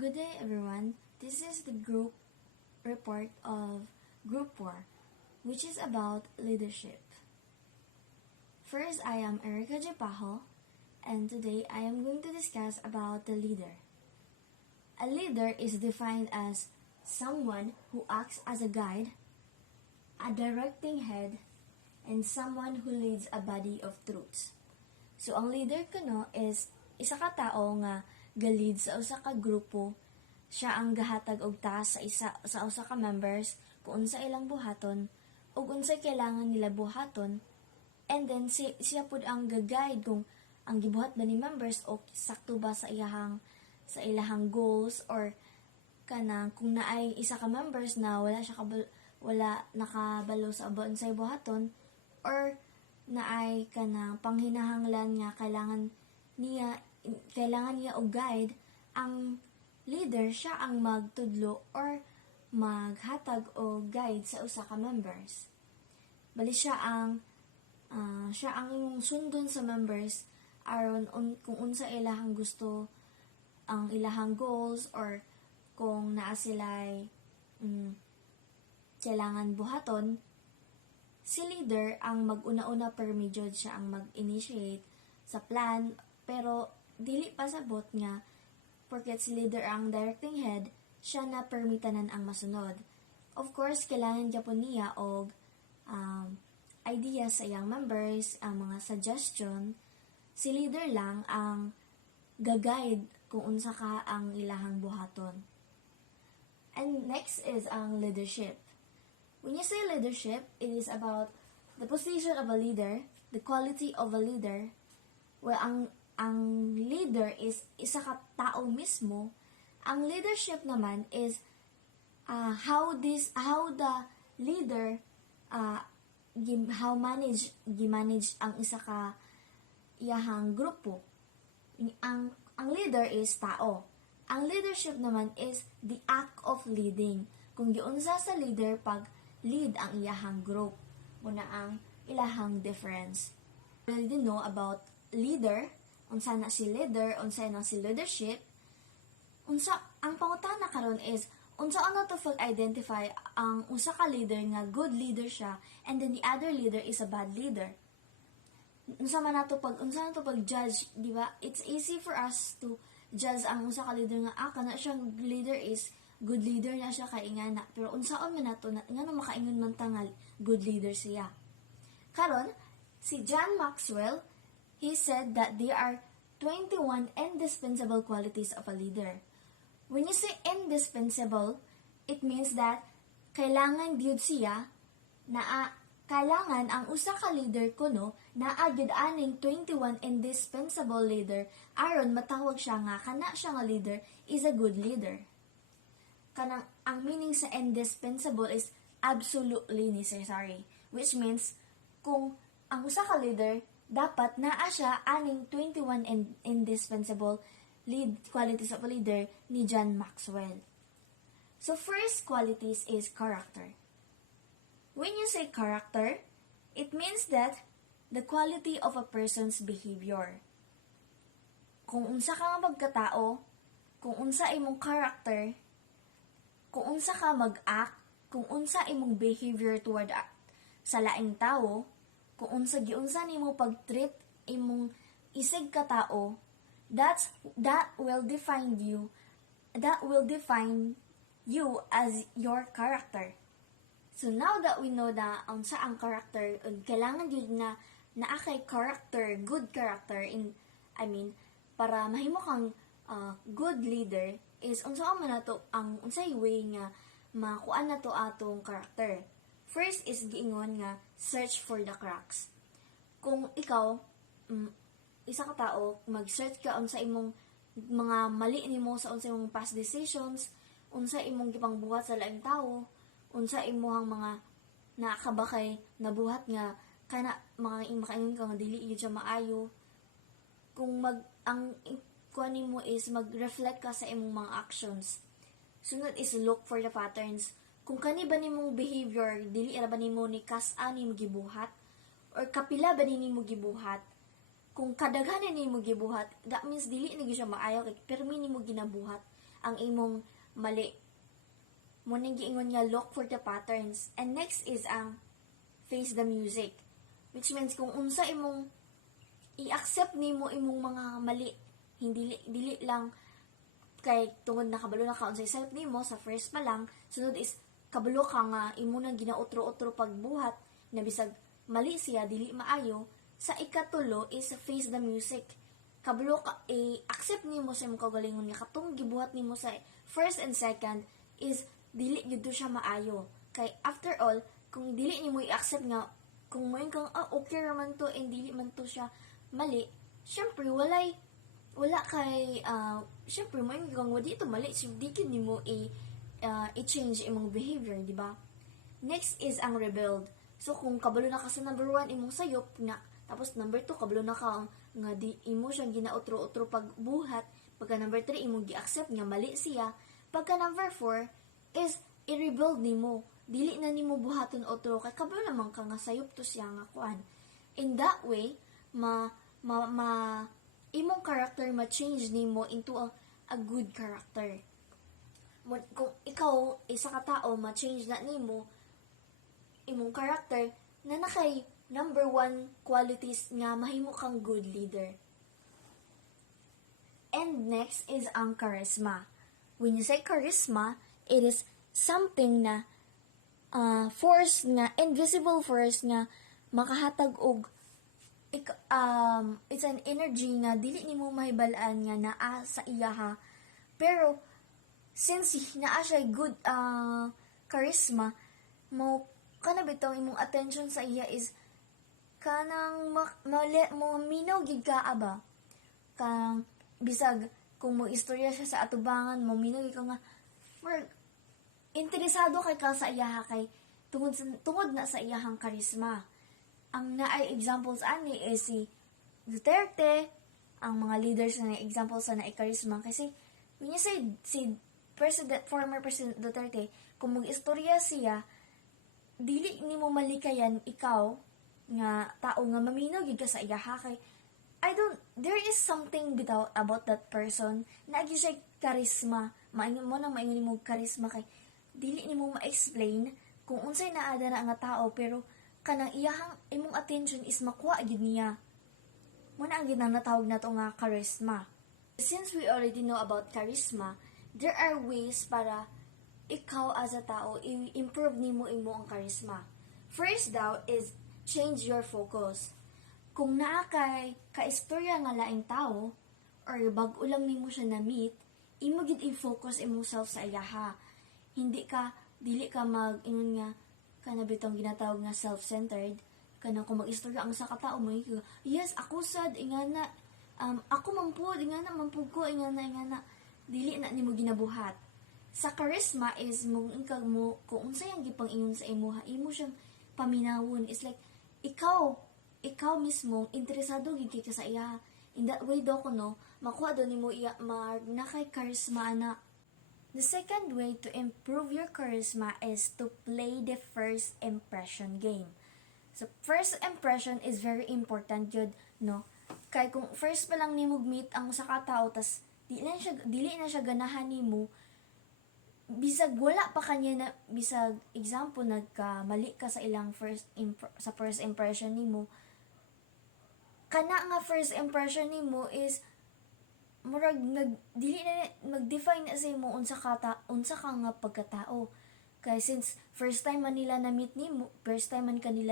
Good day, everyone. This is the group report of Group 4, which is about leadership. First, I am Erica Jepajo, and today I am going to discuss about the leader. A leader is defined as someone who acts as a guide, a directing head, and someone who leads a body of troops. So, ang leader kuno is isa ka tao nga galid sa usa ka grupo. Siya ang gahatag og task sa usa ka members kung unsa ilang buhaton ug unsay kailangan nila buhaton, and then siya pud ang ga-guide kung ang gibuhat ba ni members o sakto ba sa ilahang goals, or kanang kung naay isa ka members na wala nakabalo sa unsay buhaton, or naay kanang panghinahanglan nga kailangan niya og guide. Ang leader siya ang magtudlo or maghatag o guide sa usa ka members. Bali siya ang imong sundon sa members aron kung unsa ilahang gusto, ang ilahang goals, or kung naa sila'y kailangan buhaton. Si leader ang mag-una-una per medyo siya ang mag-initiate sa plan, pero dili pa sabot nga porket si leader ang directing head, siya na permitanan ang masunod. Of course, kailangan gyapon niya og idea sa iyang members, ang mga suggestion. Si leader lang ang ga-guide kung unsa ka ang ilahang buhaton. And next is ang leadership. When you say leadership, it is about the position of a leader, the quality of a leader. Well, ang leader is isa ka tao mismo. Ang leadership naman is how the leader manage ang isa ka iyahang grupo. Ang leader is tao. Ang leadership naman is the act of leading. Kung giunsa sa leader pag lead ang iyahang group. Muna ang ilahang difference. We already know about leader, unsa na si leader, unsa na si leadership. Ang pangutana karon is unsa ano to identify ang usa ka leader nga good leader siya, and then the other leader is a bad leader. Unsa na to pag judge, di ba? It's easy for us to judge ang usa ka leader nga kana siyang leader is good leader na siya kay ingana, pero unsaon man nato ngano makaingon man tangal good leader siya. Karon si John Maxwell, he said that there are 21 indispensable qualities of a leader. When you say indispensable, it means that kailangan gyud siya kailangan ang usa ka leader kuno naa gyud aning 21 indispensable leader aron matawag siya nga kana siya nga leader is a good leader. Kanang ang meaning sa indispensable is absolutely necessary, which means kung ang usa ka leader dapat naa siya aning 21 indispensable qualities of a leader ni John Maxwell. So first qualities is character. When you say character, it means that the quality of a person's behavior. Kung unsa ka nga magkatao, kung unsa imong character, kung unsa ka mag-act, kung unsa imong behavior toward sa laing tao, kung unsa nimo pag-treat imong isig ka tao, that will define you as your character. So now that we know na unsa ang character, kailangan gyud na naakay character, good character para mahimo kang good leader is unsa man nato ang unsay way nga makuan nato atong character. First is giingon nga search for the cracks. Kung ikaw isa ka tao, mag-search ka unsa imong mga mali nimo sa unsa imong past decisions, unsa imong gipangbuhat sa laing tao, unsa imong mga nakabakay nabuhat nga kana mga makaingon ka nga dili gyud siya maayo. Kung ang kuan nimo is mag-reflect ka sa imong mga actions. Sunod is look for the patterns. Kung kani ba nimong behavior dili ra ba nimo ni kas-ani mo gibuhat, or kapila ba nimo gibuhat. Kung kadaghanan nimo gibuhat, that means dili na gyud siya maayo kay permi nimo ginabuhat. ang imong mali. Muna giingon nga look for the patterns. And next is ang face the music. Which means kung unsa imong i-accept nimo imong mga mali, hindi dili lang kay tungod na kabalo na ka unsay self nimo sa first pa lang, sunod is kabalo ka nga imo nang ginautro-utro pagbuhat na bisag mali siya dili maayo. Sa ikatulo is face the music. Kabalo ka accept nimo sa imong kaugalingon nga katong gibuhat nimo sa first and second is dili gyud siya maayo. Kay after all, kung dili nimo i-accept nga kung mo kang okay raman to and dili man to siya mali, syempre wala kay syempre mo yung kung wadi ito mali, so di kin nimo i-change imong behavior, di ba? Next is ang rebuild. So kung kabalo na ka sa number 1 imong sayop nga, tapos number 2 kabalo na ka nga di imo siyang ginautro-utro pagbuhat, pagka number 3 imong gi-accept nga mali siya, pagka number 4 is i-rebuild nimo. Dili na nimo buhaton otro kay kabalo naman ka nga sayop to siya nga kuan. In that way, imong character ma-change nimo into a good character. Kung ikaw isa ka tao ma-change na nimo imong character na nakay number 1 qualities nga mahimo kang good leader. And next is ang charisma. When you say charisma, it is something na force nga, invisible force nga makahatag og it's an energy nga dili nimo mahibalaan nga naa sa iyaha, pero since naa siya good charisma mo kana bitaw imong attention sa iya is kanang mo minaw gid ka aba kang bisag kung mo istorya siya sa atubangan mo minaw gid ka nga interesado kay ka sa iyaha kay tungod na sa iyahang charisma. Ang naay examples ani is si Duterte, ang mga leaders na examples sa naay charisma kasi when you say si former President Duterte, kung mag-istorya siya, dili nimo malikayan ikaw nga tao nga maminaw gid ka sa iyaha kay there is something about that person na agi siya charisma. Maingon mo nang maingon mo charisma kay dili nimo ma-explain kung unsay naada na nga tao pero kanang iyahang imong attention is makuha gid niya. Muna ang ginatawag nato nga charisma. Since we already know about charisma, there are ways para ikaw as a tao i-improve nimo ang charisma. First daw is change your focus. Kung naa kay kaistorya nga laing tao or bag-o lang nimo siya na meet, imo gid i-focus imong self sa iyaha. Dili ka mag-ingon nga kana bitong ginatawag nga self-centered, kana kung mag-istorya ang sa katao mo, yes, ako sad, ingana, ako mampud, ingana, mampud ko, ingana, dili na nimo ginabuhat. Sa charisma is, kung unsay ang gipang-ingon sa imuha, imo siyang paminawon, is like, ikaw mismo, interesado gid ka sa iya. In that way daw kuno, makuha daw nimo iya, nakay charisma ana. The second way to improve your charisma is to play the first impression game. So, first impression is very important yun, no? Kaya kung first pa lang nimo meet ang usa ka tawo, tas dili na siya ganahan nimo, bisag wala pa kanya na, bisag example, nagkamali ka sa ilang first impression nimo, kana nga first impression nimo is murag dili na mag-define na sa imo unsa ka nga pagkatao. Kay since first time man kanila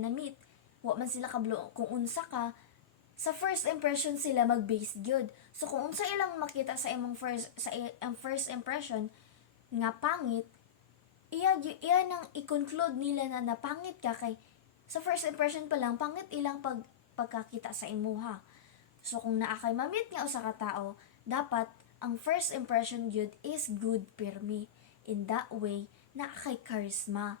na meet, wa man sila kablo kung unsa ka, sa first impression sila mag-base gyud. So kung unsa ilang makita sa imong first impression nga pangit, iya nang i-conclude nila na napangit ka kay sa first impression pa lang pangit ilang pagkakita sa imuha. So kung naa kay ma-meet nga usa ka tao, dapat ang first impression gyud is good permi. In that way, naa kay charisma.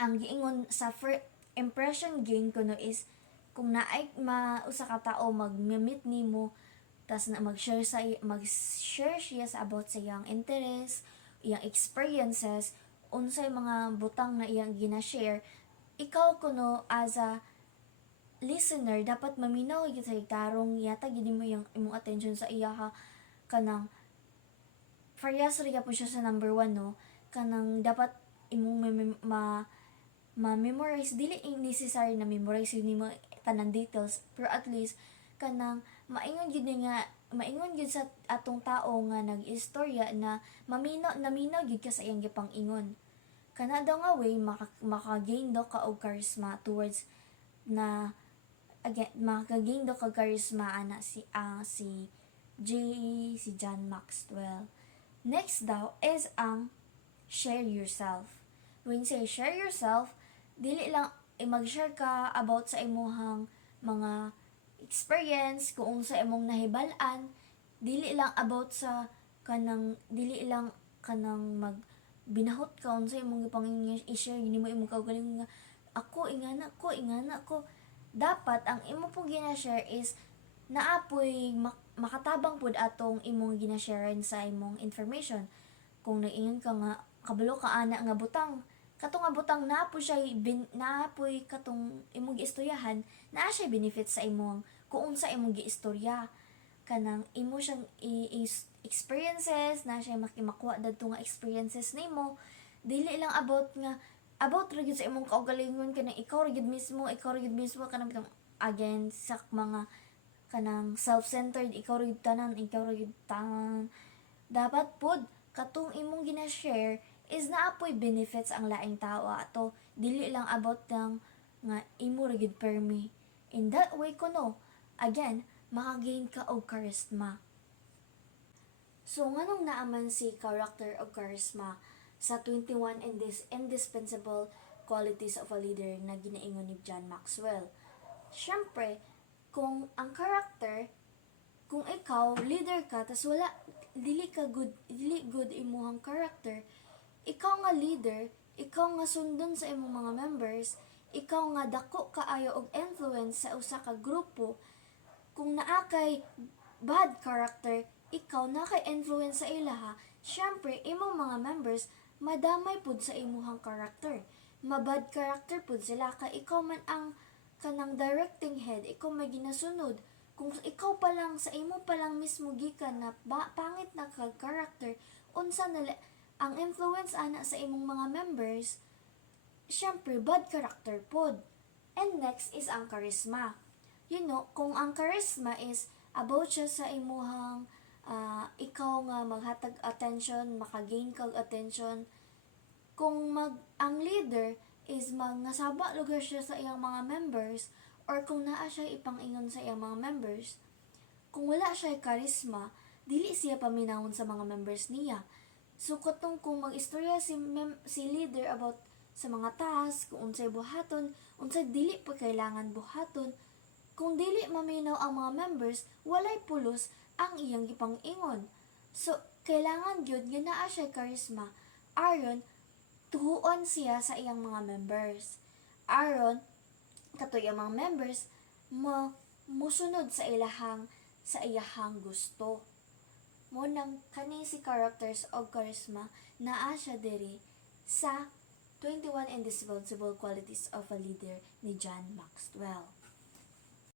Ang giingon sa first impression game kuno is kung naay usa ka tao mag-meet nimo, tas na mag-share siya sa about sa iyang interest, iyang experiences, unsay mga butang na iyang gina-share, ikaw kuno as a listener dapat maminaw gid sa tarong yata gid mo yung imong attention sa iya ha, kanang parehas rin po siya sa number 1, no? Kanang dapat imong ma-memorize, dili necessary na memorize yun mo tanang details, pero at least kanang maingon gyud nga, maingon gyud sa atong tao nga nag-istorya na naminaw gyud ka sa iyang gipang ingon. Kana daw nga way maka-gain daw ka og charisma towards na again maka-gain daw ka charisma ana si si John Maxwell. Next daw is ang share yourself. When say share yourself, dili lang mag-share ka about sa imuhang mga experience kung sa imong nahibal-an, dili lang about sa dili lang kanang binahot ka unsa imong gipangin i-share nimo imong kaugalingon nga ako ingana ko. Dapat ang imo pong gina-share is naapoy makatabang pud atong imong gina-sharean sa imong information. Kung nag-ingon ka nga kabalo ka ana nga butang, katong nga butang naapoy katong imong giistoryahan, naa siya benefit sa imong kung unsa imong giistorya. Kanang imo siyang experiences na siya makimakuha dadto nga experiences nimo, dili lang about ra gyud sa imong kaugalingon kanang ikaw ra gyud mismo kanang again sa mga kanang self-centered, ikaw ra gyud tanan. Dapat pod katong imong gina-share is naapoy benefits ang laing tao ato, dili lang about lang nga imo ra gyud permi. In that way kuno, again, maka-gain ka og charisma. So nganong naaman si character og charisma sa 21 indispensable qualities of a leader na ginaingon ni John Maxwell? Syempre, kung ang character, kung ikaw leader ka tas wala dili good imuhang character, ikaw nga leader, ikaw nga sundon sa imong mga members, ikaw nga dako kaayo og influence sa usa ka grupo, kung naa kay bad character, ikaw na kay influence sa ilaha, syempre imong mga members madamay pud sa imuhang character. Mabad character pud sila kay ikaw man ang kanang directing head, ikaw may ginasunod. Kung ikaw pa lang sa imo pa lang mismo gikan na pangit na ka character, unsa na ang influence ana sa imong mga members, syempre bad character pod. And next is ang charisma. You know, kung ang charisma is about siya sa imuhang ikaw nga maghatag attention, maka-gain kag attention. Kung ang leader is mangasaba lugar siya sa iyang mga members, or kung naa siya ipang-ingon sa iyang mga members, kung wala siya charisma, dili siya paminahon sa mga members niya. So kung mag-istorya si leader about sa mga task, kung unsay buhaton, unsay dili pa kailangan buhaton, kung dili maminaw ang mga members, walay pulos ang iyang gipang-ingon. So kailangan gyud nga naa siya charisma aron tuhuon siya sa iyang mga members. Aron kato iyang mga members musunod sa iyahang gusto. Mo nang kani si characters of charisma naa siya diri sa 21 indispensable qualities of a leader ni John Maxwell.